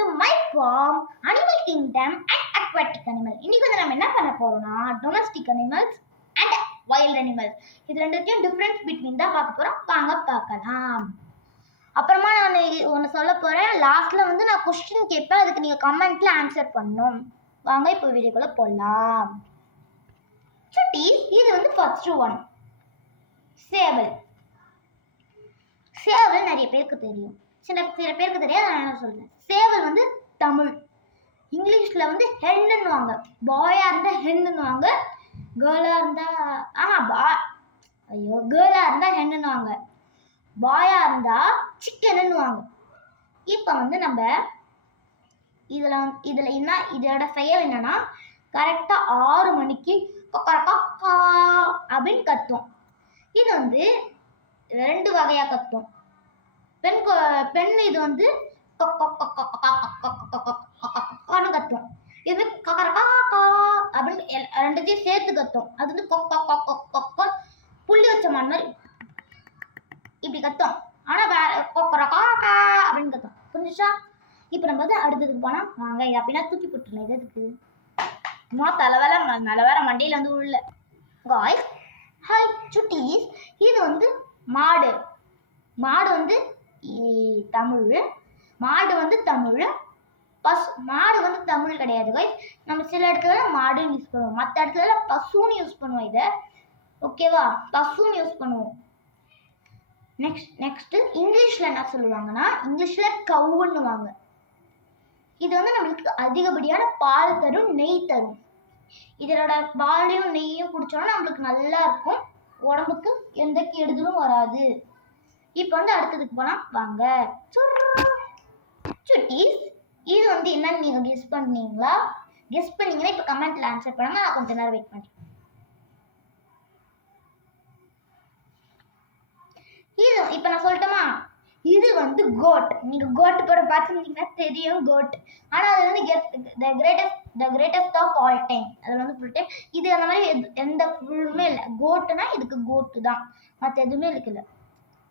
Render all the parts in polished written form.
to my farm, Animal Kingdom and Aquatic Animal. இன்னைக்கு வந்து நம்ம என்ன பண்ண போறோம்னா domestic animals and wild animals. இது ரெண்டுத்தையும் டிஃபரன்ஸ் பிட்வீன் தான் பார்க்க போறோம். வாங்க பார்க்கலாம். அப்புறமா நான் ஒன்று சொல்ல போறேன். லாஸ்ட்ல வந்து நான் கொஸ்டின் கேட்பேன், அதுக்கு நீங்க கமெண்ட்ல ஆன்சர் பண்ணணும். வாங்க இப்போ வீடியோக்குள்ள போலாம். சுட்டி, இது வந்து ஃபர்ஸ்ட் ஒன் சேவல். சேவல் நிறைய பேருக்கு தெரியும், சில பேருக்கு தெரியாது. நான் என்ன சொல்றேன், சேவல் வந்து தமிழ், இங்கிலீஷ்ல வந்து ஹென்னுவாங்க. பாயா இருந்தா ஹென்னுவாங்க, கேர்ளா இருந்தா கேர்ளா இருந்தா ஹென்னுவாங்க, பாயா இருந்தா சிக்கன்னுவாங்க. இப்போ வந்து நம்ம இதுல என்ன இதோட செயல் என்னன்னா, கரெக்டா 6 மணிக்கு அப்படின்னு கத்தும். இது வந்து 2 வகையா கத்தும். பெண் இது வந்து கத்தும். இது அப்படின்னு ரெண்டுத்தையும் சேர்த்து கத்தும். அது வந்து புள்ளி வச்ச மாதிரி இப்படி கத்தும். ஆனா அப்படின்னு கத்தும். புரிஞ்சுச்சா? இப்ப நம்ம வந்து அடுத்ததுக்கு போனா வாங்க. அப்படின்னா தூக்கி போட்டுருல, இது எதுக்கு தலைவேலை நல்ல வேலை மண்டையில வந்து உள்ள காய்ஸ். ஹாய் சுட்டீஸ், இது வந்து மாடு. மாடு வந்து தமிழ், மாடு வந்து தமிழ். மாடு வந்து தமிழ் கிடையாது காய்ஸ். நம்ம சில இடத்துல மாடுன்னு யூஸ் பண்ணுவோம், மற்ற இடத்துல பசுன்னு யூஸ் பண்ணுவோம். இதை ஓகேவா, பசுன்னு யூஸ் பண்ணுவோம். நெக்ஸ்ட் இங்கிலீஷ்ல என்ன சொல்லுவாங்கன்னா, இங்கிலீஷ்ல கவுன்னுவாங்க. இது வந்து நம்மளுக்கு அதிகப்படியான பால் தரும், நெய் தரும். இதனோட பாலையும் நெய்யும் குடிச்சோம்னா நம்மளுக்கு நல்லா இருக்கும், உடம்புக்கு எந்த கெடுதலும் வராது. இப்போ வந்து அடுத்ததுக்கு போனா வாங்க. சுட்டீஸ், இது வந்து என்னன்னு நீங்க கெஸ் பண்ணீங்களா? கெஸ் பண்ணீங்கன்னா இப்போ கமெண்ட்ல ஆன்சர் பண்ணுங்க, நான் கொஞ்ச நேரம் வெயிட் பண்றேன். இது இப்போ நான் சொல்லட்டுமா? இது வந்து கோட். நீங்க கோட் கூட பார்த்துருந்தீங்கன்னா தெரியும், கோட். ஆனா அது வந்து the greatest of all time. அது வந்து ஃபுல் டைம் இது அந்த மாதிரி எந்த ஃபுல்லுமே இல்லை. கோட்டுனா இதுக்கு கோட்டு தான், மற்ற எதுவுமே இருக்குல்ல.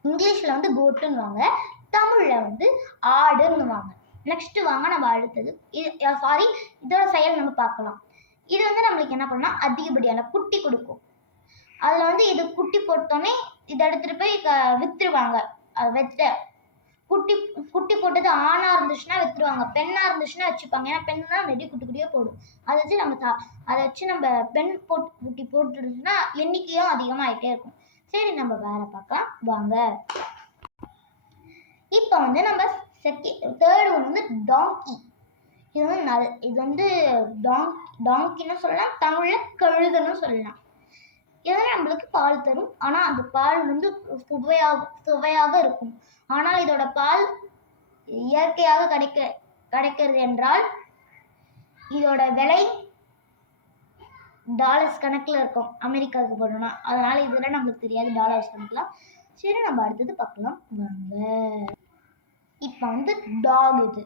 இங்கிலீஷ்ல வந்து கோட்டுன்னுவாங்க, தமிழ்ல வந்து ஆடுன்னுவாங்க. நெக்ஸ்ட் வாங்க நம்ம அடுத்தது இதோட செயல் நம்ம பார்க்கலாம். இது வந்து நம்மளுக்கு என்ன பண்ணா, அதிகப்படியான குட்டி கொடுக்கும். அதுல வந்து இது குட்டி போட்டோன்னே இதை எடுத்துட்டு போய் வித்துருவாங்க. அது வச்ச குட்டி போட்டது ஆணா இருந்துச்சுன்னா வித்துருவாங்க, பெண்ணா இருந்துச்சுன்னா வச்சுப்பாங்க. ஏன்னா பெண்ணா நிறைய குட்டி குட்டியே போடும். அதை வச்சு நம்ம பெண் குட்டி போட்டுருச்சுன்னா எண்ணிக்கையும் அதிகமாயிட்டே இருக்கும். சரி, நம்ம வேற பார்க்கலாம் வாங்க. இப்போ வந்து நம்ம தேர்ட் ஒன் வந்து டாங்கி. இது வந்து டாங்கின்னு சொல்லலாம், தமிழ்ல கழுதுன்னு சொல்லலாம். இதெல்லாம் நம்மளுக்கு பால் தரும். ஆனா அந்த பால் வந்து சுவையாக இருக்கும். ஆனால் இதோட பால் இயற்கையாக கிடைக்கிறது என்றால் இதோட விலை டாலர்ஸ் கணக்குல இருக்கும், அமெரிக்காவுக்கு போறோம்னா. அதனால இதெல்லாம் நம்மளுக்கு தெரியாது, டாலர்ஸ் கணக்குல. சரி, நம்ம அடுத்தது பார்க்கலாம் வாங்க. இப்போ வந்து டாக்.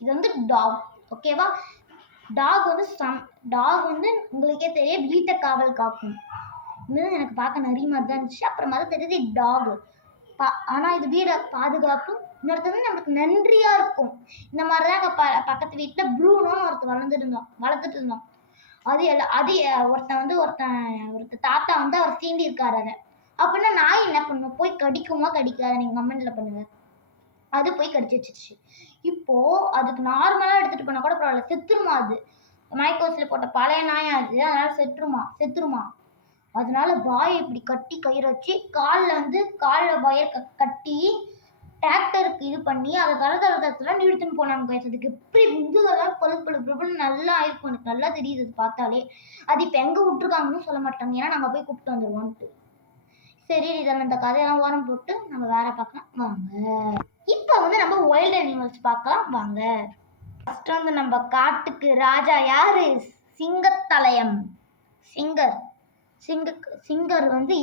இது வந்து டாக், ஓகேவா? டாக் வந்து உங்களுக்கே தெரியும், வீட்டை காவல் காக்கும். எனக்கு பார்க்க நிறைய மாதிரி தான் இருந்துச்சு. அப்புறமா தான் தெரியுது டாக். ஆனா இது வீட பாதுகாப்பு. இன்னொருத்தர் நம்மளுக்கு நன்றியா இருக்கும். இந்த மாதிரிதான் பக்கத்து வீட்டுல ப்ரூனோன்னு வளர்த்துட்டு இருந்தோம். ஒருத்தன் தாத்தா வந்து அவர் சீண்டி இருக்காரு. அதை அப்படின்னா நாய் என்ன பண்ணும், போய் கடிக்குமா கடிக்காத? நீங்க கமெண்ட்ல பண்ணுங்க. அது போய் கடிச்சு வச்சிருச்சு. இப்போ அதுக்கு நார்மலா எடுத்துட்டு போனா கூட பரவாயில்ல, செத்துருமா. அது மைக்கோஸ்ல போட்ட பழைய நாயா அது, அதனால செத்துருமா. அதனால பாயை இப்படி கட்டி கயிறு வச்சு காலில் பாயை கட்டி டிராக்டருக்கு இது பண்ணி அதை தரத்துல நிறுத்துன்னு போனாங்க. அதுக்கு எப்படி முதுகெல்லாம் பழு நல்லா ஆயிருக்கும். எனக்கு நல்லா தெரியுது அது பார்த்தாலே. அது இப்போ எங்க விட்டுருக்காங்கன்னு சொல்ல மாட்டாங்க, ஏன்னா நாங்க போய் கூப்பிட்டு வந்துடுவோம்ட்டு. சரி, இதெல்லாம் இந்த கதையெல்லாம் ஓரம் போட்டு நம்ம வேற பார்க்கலாம் வாங்க. இப்போ வந்து நம்ம வைல்ட் அனிமல்ஸ் பார்க்கலாம் வாங்க. ஃபர்ஸ்ட் வந்து நம்ம காட்டுக்கு ராஜா யாரு? சிங்கத்தலையம். சிங்கர் வந்து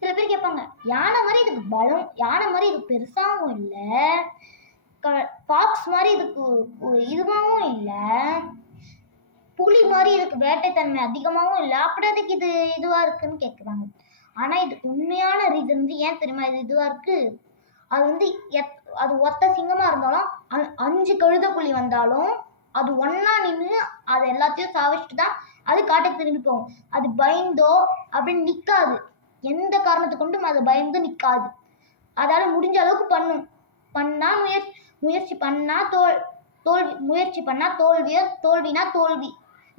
சில பேர் கேட்பாங்க, யானை மாதிரி இதுக்கு பலம், யானை மாதிரி இது பெருசாகவும் இல்லை, ஃபாக்ஸ் மாதிரி இதுக்கு இதுவாகவும் இல்லை, புலி மாதிரி இதுக்கு வேட்டைத்தன்மை அதிகமாகவும் இல்லை, அப்படி அதுக்கு இது இதுவா இருக்குன்னு கேட்குறாங்க. ஆனா இதுக்கு உண்மையான ரீசன் வந்து ஏன் தெரியுமா இது இதுவா இருக்கு? அது வந்து அது ஒத்த சிங்கமா இருந்தாலும் 5 கழுத புலி வந்தாலும் அது ஒன்னா நின்று அது எல்லாத்தையும் சாவிச்சுட்டு தான் அது காட்டுக்கு திரும்பி போகும். அது பயந்தோ அப்படின்னு நிற்காது. எந்த காரணத்தை கொண்டும் அது பயந்து நிற்காது. அதால முடிஞ்ச அளவுக்கு பண்ணா முயற்சி பண்ணா தோல்வி, முயற்சி பண்ணா தோல்வியோ, தோல்வினா தோல்வி,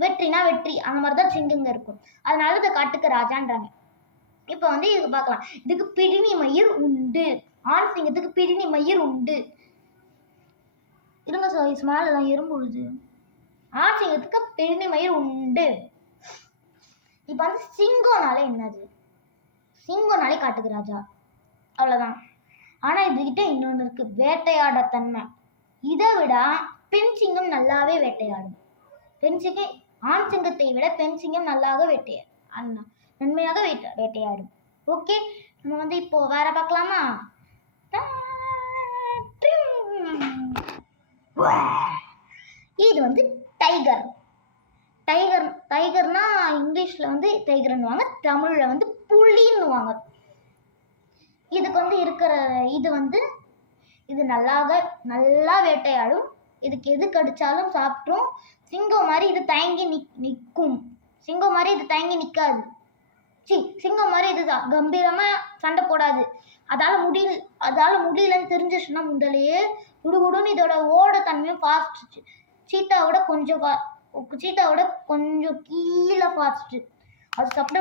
வெற்றினா வெற்றி, அந்த மாதிரி தான் சிங்கங்க இருக்கும். அதனால இந்த காட்டுக்கு ராஜான்றாங்க. இப்போ வந்து இதுக்கு பார்க்கலாம். இதுக்கு பிடினி மயிர் உண்டு. ஆண் சிங்கத்துக்கு பிடினி மயிர் உண்டு. இருங்க சார், ஸ்மாலெல்லாம் எறும்புழுது. ஆண் சிங்கத்துக்கு பிடினி மயிர் உண்டு. இப்போ வந்து சிங்கம்னாலே என்னது? சிங்கம்னாலே காட்டுக்கு ராஜா, அவ்வளோதான். ஆனால் இதுகிட்ட இன்னொன்று இருக்கு, வேட்டையாட தன்மை. இதை விட பெண் சிங்கம் நல்லாவே வேட்டையாடும். பெண் சிங்கம் ஆண் சிங்கத்தை விட பெண் சிங்கம் நல்லாக நன்மையாக வேட்டையாடும். ஓகே, நம்ம வந்து இப்போ வேற பார்க்கலாமா? இது வந்து டைகர். டைகர்னா இங்கிலீஷ்ல வந்து டைகர்னுவாங்க, தமிழ்ல வந்து புலின்னுவாங்க. இதுக்கு வந்து இருக்கிற இது நல்லா வேட்டையாடும். இதுக்கு எது கடிச்சாலும் சாப்பிட்ரும். சிங்கம் மாதிரி இது தயங்கி நிற்கும். சிங்கம் மாதிரி இது தயங்கி நிற்காது. சிங்கம் மாதிரி இது கம்பீரமா சண்டை போடாது. அதால முடியலன்னு தெரிஞ்சிச்சுன்னா முதலையே குடுகுடுன்னு இதோட ஓட தன்மையும் ஃபாஸ்ட். சீத்தாவோட கொஞ்சம் கீழே ஃபாஸ்ட். அது சாப்பிட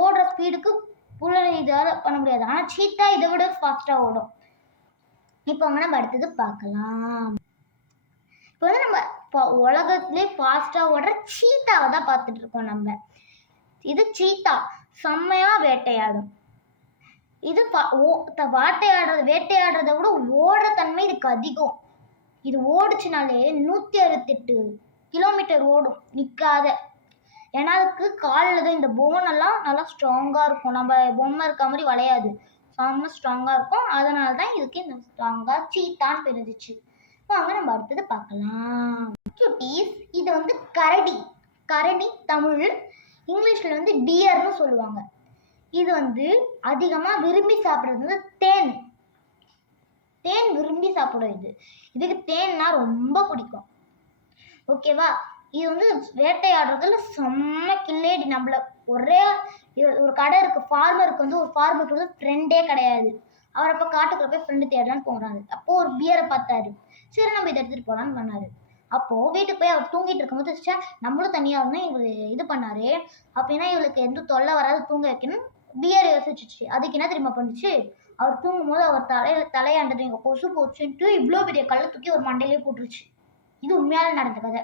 ஓடுற ஸ்பீடுக்கு புல்லை இதால பண்ண முடியாது. ஆனால் சீத்தா இதை விட ஃபாஸ்டா ஓடும். இப்போ நம்ம அடுத்தது பார்க்கலாம். இப்போ வந்து நம்ம உலகத்திலே ஃபாஸ்டா ஓடுற சீத்தாவை தான் பார்த்துட்டு இருக்கோம் நம்ம. இது சீத்தா செம்மையா வேட்டையாடும். இது வேட்டையாடுறத விட ஓடுற தன்மை இதுக்கு அதிகம். இது ஓடுச்சுனாலே 168 கிலோமீட்டர் ஓடும் நிற்காத. ஏன்னா அதுக்கு காலில் தான் இந்த போன் எல்லாம் நல்லா ஸ்ட்ராங்காக இருக்கும். நம்ம பொம்மை இருக்க மாதிரி வளையாது, செம்ம ஸ்ட்ராங்காக இருக்கும். அதனால தான் இதுக்கு இந்த ஸ்ட்ராங்காக சீத்தான்னு தெரிஞ்சிச்சு. வாங்க நம்ம அடுத்தது பார்க்கலாம். குட்டீஸ், இது வந்து கரடி தமிழ், இங்கிலீஷில் வந்து டியர்னு சொல்லுவாங்க. இது வந்து அதிகமாக விரும்பி சாப்பிட்றது வந்து தேன் விரும்பி சாப்பிடும். இதுக்கு தேன்னா ரொம்ப பிடிக்கும். ஓகேவா? இது வந்து வேட்டையாடுறதுல செம்ம கில்லேடி. நம்மள ஒரு கடை இருக்கு, ஃபார்மருக்கு வந்து ஒரு ஃபார்மருக்கு வந்து ஃப்ரெண்டே கிடையாது. அவர் அப்போ காட்டுக்குள்ள போய் ஃப்ரெண்டு தேடலான்னு போகிறாரு. அப்போது ஒரு பியரை பார்த்தாரு. சரி நம்ம இதை எடுத்துகிட்டு போகலான்னு பண்ணாரு. அப்போது வீட்டுக்கு போய் அவர் தூங்கிட்டு இருக்கும்போது நம்மளும் தனியாக இருந்தால் இவர் இது பண்ணாரு. அப்படின்னா இவளுக்கு எந்த தொல்லை வராது, தூங்க வைக்கணும். பியர் யோசிச்சிச்சு. அதுக்கு என்ன தெரியுமா பண்ணுச்சு? அவர் தூங்கும் போது அவர் தலையாண்டது இங்கே கொசு போச்சுன்ட்டு இவ்வளோ பெரிய கல்லை தூக்கி ஒரு மண்டையிலே போட்டுருச்சு. இது உண்மையால நடந்த கதை.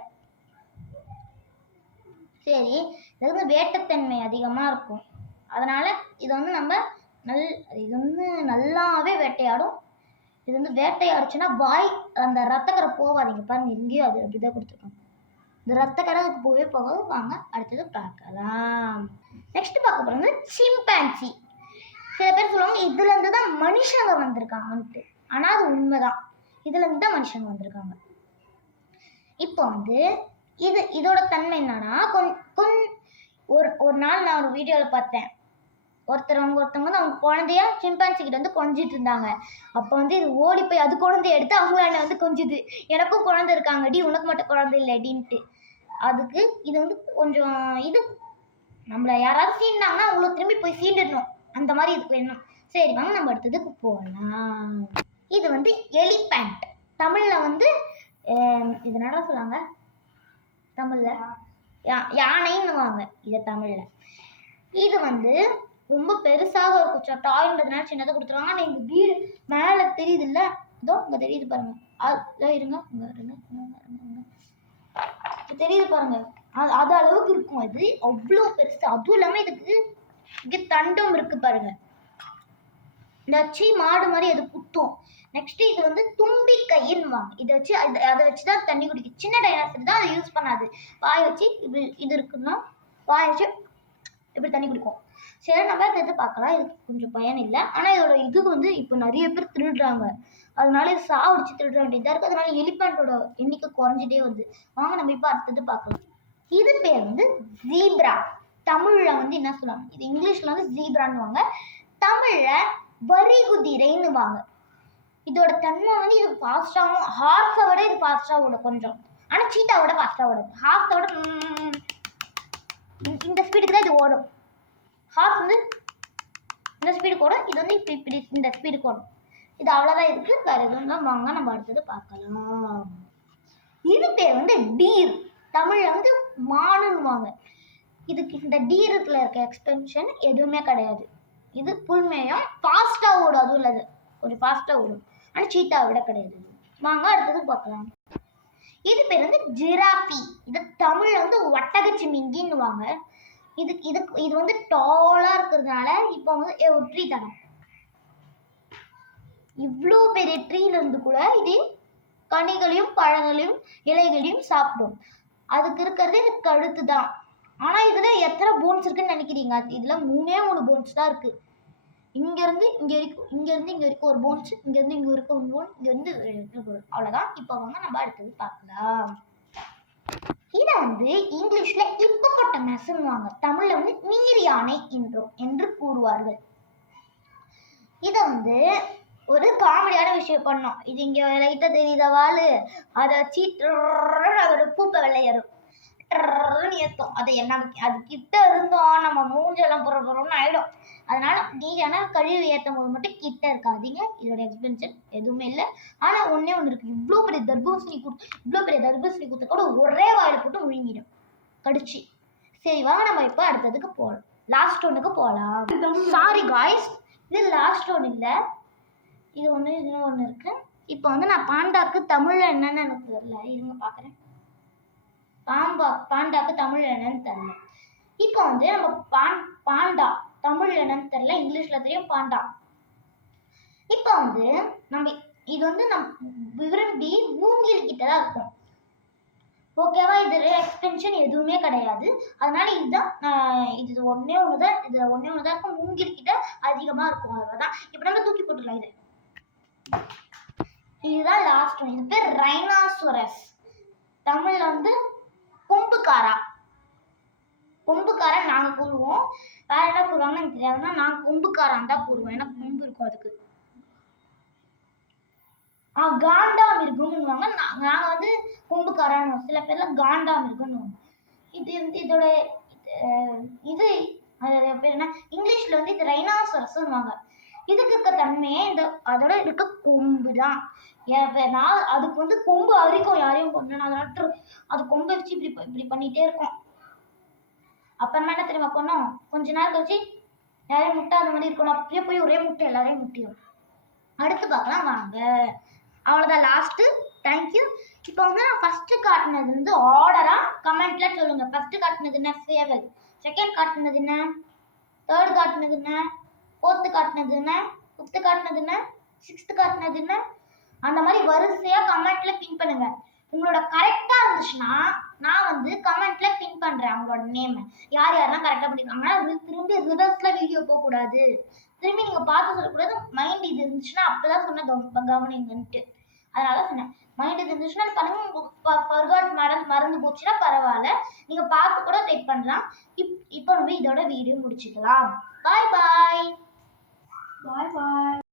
சரி, இது வந்து வேட்டைத்தன்மை அதிகமாக இருக்கும். அதனால இது வந்து இது வந்து நல்லாவே வேட்டையாடும். இது வந்து வேட்டையாடுச்சுன்னா அந்த ரத்தக்கரை போகாதீங்க பாருங்க, எங்கேயோ அது அப்படிதான் கொடுத்துருக்காங்க. இந்த ரத்தக்கரை அதுக்கு போகாது. வாங்க அடுத்தது பார்க்கலாம். நெக்ஸ்ட் பார்க்க போறது சிம்பான்சி. சில பேர் சொல்லுவாங்க இதுல இருந்து தான் மனுஷங்க வந்திருக்காங்கன்ட்டு. ஆனா அது உண்மைதான், இதுல இருந்து தான் மனுஷங்க வந்திருக்காங்க. இப்போ வந்து இதோட தன்மை என்னன்னா, ஒரு நாள் நான் ஒரு வீடியோவில் பார்த்தேன். ஒருத்தவங்க வந்து அவங்க குழந்தைய சிம்பான்சி கிட்ட வந்து கொஞ்சிட்டு இருந்தாங்க. அப்போ வந்து இது ஓடி போய் அது குழந்தைய எடுத்து அவங்களாண்ட வந்து கொஞ்சுது. எனக்கும் குழந்தை இருக்காங்கடி, உனக்கு மட்டும் குழந்தை இல்லடின்ட்டு. அதுக்கு இது வந்து கொஞ்சம் நம்மள யாராவது சீண்டாங்கன்னா அவங்கள திரும்பி போய் சீண்டிடணும், அந்த மாதிரி இதுக்கு வேணும். சரி வாங்க நம்ம அடுத்ததுக்கு போகலாம். இது வந்து எலிபேண்ட். தமிழ்ல வந்து இது என்ன சொல்லுவாங்க? தமிழ்ல யானைன்னுவாங்க இதை தமிழ்ல. இது வந்து ரொம்ப பெருசாக இருக்கும். டாய்ன்றதுனால சின்னதாக கொடுத்துருவாங்க. ஆனால் எங்கள் வீடு மேலே தெரியுது இல்லை, இதோ இங்கே தெரியுது பாருங்க. அது இருங்க, இங்கே தெரியுது பாருங்க. அது அளவுக்கு இருக்கும். இது அவ்வளோ பெருசு. அதுவும் இல்லாமல் இதுக்கு இங்கே தண்டம் இருக்கு பாருங்க. இந்த மாடு மாதிரி அது குத்தும். நெக்ஸ்ட் இது வந்து தும்பி கையின்னுவாங்க. இதை வச்சு அதை வச்சு தான் தண்ணி குடிக்கும். சின்ன டைனாசர் தான் அதை யூஸ் பண்ணாது. வாய் வச்சு இப்படி இது இருக்குன்னா வாய் வச்சு இப்படி தண்ணி குடிக்கும். சரி நம்ம எடுத்து பார்க்கலாம். இதுக்கு கொஞ்சம் பயன் இல்லை. ஆனால் இதோட இது வந்து இப்போ நிறைய பேர் திருடுறாங்க. அதனால இது சாவடிச்சு திருட வேண்டியதாக இருக்குது. அதனால எலிபேண்டோட எண்ணிக்கை குறைஞ்சிட்டே வருது. வாங்க நம்ம இப்போ அடுத்தது பார்க்கலாம். இது பேர் வந்து ஜீப்ரா. தமிழில் வந்து என்ன சொல்லுவாங்க? இது இங்கிலீஷில் வந்து ஜீப்ரான்னுவாங்க. தமிழில் வரி குதிரைன்னுவாங்க. இதோட தன்மை வந்து இது ஃபாஸ்ட்டாகவும் ஹார்ஸை விட இது ஃபாஸ்ட்டாக ஓடும் கொஞ்சம். ஆனால் சீட்டாவோட ஃபாஸ்ட்டாக ஓடும். ஹார்ஸோட இந்த ஸ்பீடுக்கு தான் இது ஓடும். ஹார்ஸ் வந்து இந்த ஸ்பீடுக்கு ஓடும், இது வந்து இப்படி இப்படி இந்த ஸ்பீடுக்கு ஓடும். இது அவ்வளோதான் இருக்கு. வேறு எதுவும் தான் வாங்க நம்ம அடுத்தது பார்க்கலாம். இது பேர் வந்து டீர். தமிழில் வந்து மானுன்னுவாங்க. இதுக்கு இந்த டீருக்குள்ள இருக்க எக்ஸ்பென்ஷன் எதுவுமே கிடையாது. இது புல்மேயம் ஃபாஸ்ட்டாக ஓடும். அதுவும் இல்லை கொஞ்சம் ஃபாஸ்ட்டாக ஓடும். ஆனால் சீட்டாவை விட கிடையாது. வாங்க அடுத்தது பார்க்கலாம். இது பேர் வந்து ஜிராஃபி. இது தமிழில் வந்து ஒட்டகச்சிமிங்கின்னுவாங்க. இது வந்து டாலாக இருக்கிறதுனால இப்போ வந்து ஒரு ட்ரீ தானே, இவ்வளோ பெரிய ட்ரீல இருந்து கூட இது கனிகளையும் பழங்களையும் இலைகளையும் சாப்பிடும். அதுக்கு இருக்கிறது இது கழுத்து தான். ஆனால் இதில் எத்தனை போன்ஸ் இருக்குன்னு நினைக்கிறீங்க? இதில் 3 போன்ஸ் தான் இருக்குது. இங்கேருந்து இங்கே வரைக்கும், இங்கேருந்து இங்கே வரைக்கும் ஒரு போன்ஸ், இங்கேருந்து இங்கே வரைக்கும் ஒரு போன், இங்கேருந்து அவ்வளோதான். இப்போ வாங்க நம்ம அடுத்தது பார்க்கலாம். இதை வந்து இங்கிலீஷில் ஹிப்போபொட்டமஸ்ன்னுவாங்க. தமிழில் வந்து நீர் யானை என்று கூறுவார்கள். இதை வந்து ஒரு காமெடியான விஷயம் பண்ணோம். இது இங்கே லைட்டாக தெரியுத வாள், அதை வச்சு அதோட பூப்பை வெள்ளையரும் ஏற்றும். அது என்ன, அது கிட்ட இருந்தோம் நம்ம மூஞ்செல்லாம் புறப்புறம்னு ஆகிடும். அதனால நீங்க கழிவு ஏற்றும் போது மட்டும் கிட்ட இருக்காதீங்க. இதோட எக்ஸ்பென்ஷன் எதுவுமே இல்லை. ஆனால் ஒன்றே ஒன்று இருக்குது. இவ்வளோ பெரிய தர்பூசணி குத்த கூட ஒரே வாயில் போட்டு முழுங்கிடும் கடிச்சு. சரி வாங்க நம்ம இப்போ அடுத்ததுக்கு போகலாம். லாஸ்ட் ஒன்றுக்கு போகலாம். சாரி காய்ஸ், இது லாஸ்ட் ஒன்று இல்லை, இது ஒன்று இன்னும் ஒன்று இருக்குது. இப்போ வந்து நான் பாண்டாக்கு தமிழில் என்னென்னு எனக்கு தெரியல, இருங்க பார்க்குறேன். பாண்டாக்கு தமிழில் என்னன்னு தெரியல. இப்போ வந்து நம்ம பாண்டா தமிழில் என்னன்னு தெரியல, இங்கிலீஷில் தெரியும் பாண்டா. இப்போ வந்து நம்ம இது வந்து விரும்பி மூங்கில் கிட்ட தான் இருக்கும். ஓகேவா? இது எக்ஸ்டென்ஷன் எதுவுமே கிடையாது. அதனால இதுதான் இது ஒன்றே ஒன்று தான் இருக்கும். மூங்கில் கிட்ட அதிகமாக இருக்கும். அவ்வளோதான். இப்போ நம்ம தூக்கி போட்டுடலாம். இதுதான் லாஸ்ட் ஒன். இது பேர் ரைனாசோரஸ். தமிழ்ல வந்து கொம்புக்காரா நாங்கள் கூறுவோம். வேற என்ன கூறுவாங்கன்னு எனக்கு தெரியாதுன்னா நான் கொம்புக்காரான் தான் கூறுவோம். ஏன்னா கொம்பு இருக்கும் அதுக்கு. காண்டா மிருகம்னுவாங்க. நாங்கள் வந்து கொம்புக்காரான்னு, சில பேர்ல காண்டா மிருகம்னு. இதோட இது பேர் என்ன, இங்கிலீஷ்ல வந்து இது ரைனாசரஸ்ன்னுவாங்க. இதுக்கு இருக்க தன்மையே அதோட இருக்க கொம்பு தான். அதுக்கு வந்து கொம்பு அரிக்கும் யாரையும் கொண்டு, அதனால அது கொம்பை வச்சு இப்படி பண்ணிட்டே இருக்கும். அப்புறமா என்ன தெரியுமா பண்ணோம், கொஞ்ச நேரம் கழிச்சு யாரையும் முட்டை அந்த மாதிரி இருக்கணும். அப்படியே போய் ஒரே முட்டை எல்லாரையும் முட்டிடும். அடுத்து பார்க்கலாம் வாங்க. அவ்வளோதான் லாஸ்ட்டு. தேங்க்யூ. இப்போ வந்து நான் ஃபர்ஸ்ட் காட்டினது வந்து ஆர்டரா கமெண்ட்ல சொல்லுங்க. ஃபர்ஸ்ட் காட்டினது என்ன, சேவல். செகண்ட் காட்டினது என்ன, தேர்ட் காட்டினது என்ன, ஃபோர்த்து காட்டினது என்ன, ஃபிஃப்த்து காட்டினது என்ன, சிக்ஸ்த்து காட்டினது என்ன, அந்த மாதிரி வரிசையாக கமெண்ட்ல பின் பண்ணுங்க. உங்களோட கரெக்டாக இருந்துச்சுன்னா நான் வந்து கமெண்ட்ல பின் பண்ணுறேன் அவங்களோட நேமை. யார் யாரெல்லாம் கரெக்டாக பண்ணியிருக்காங்கன்னா திரும்பி ரிவர்ஸில் வீடியோ போகக்கூடாது. திரும்பி நீங்கள் பார்த்து சொல்லக்கூடாது. மைண்ட் இது இருந்துச்சுன்னா அப்போதான் சொன்ன கவனிங்கன்ட்டு. அதனால சொன்னேன். மைண்ட் இது இருந்துச்சுன்னா பண்ணுங்க. மறந்து போச்சுன்னா பரவாயில்ல, நீங்கள் பார்த்து கூட டைப் பண்ணலாம். இப்போ நம்ம இதோட வீடியோ முடிச்சுக்கலாம். பாய் பாய்.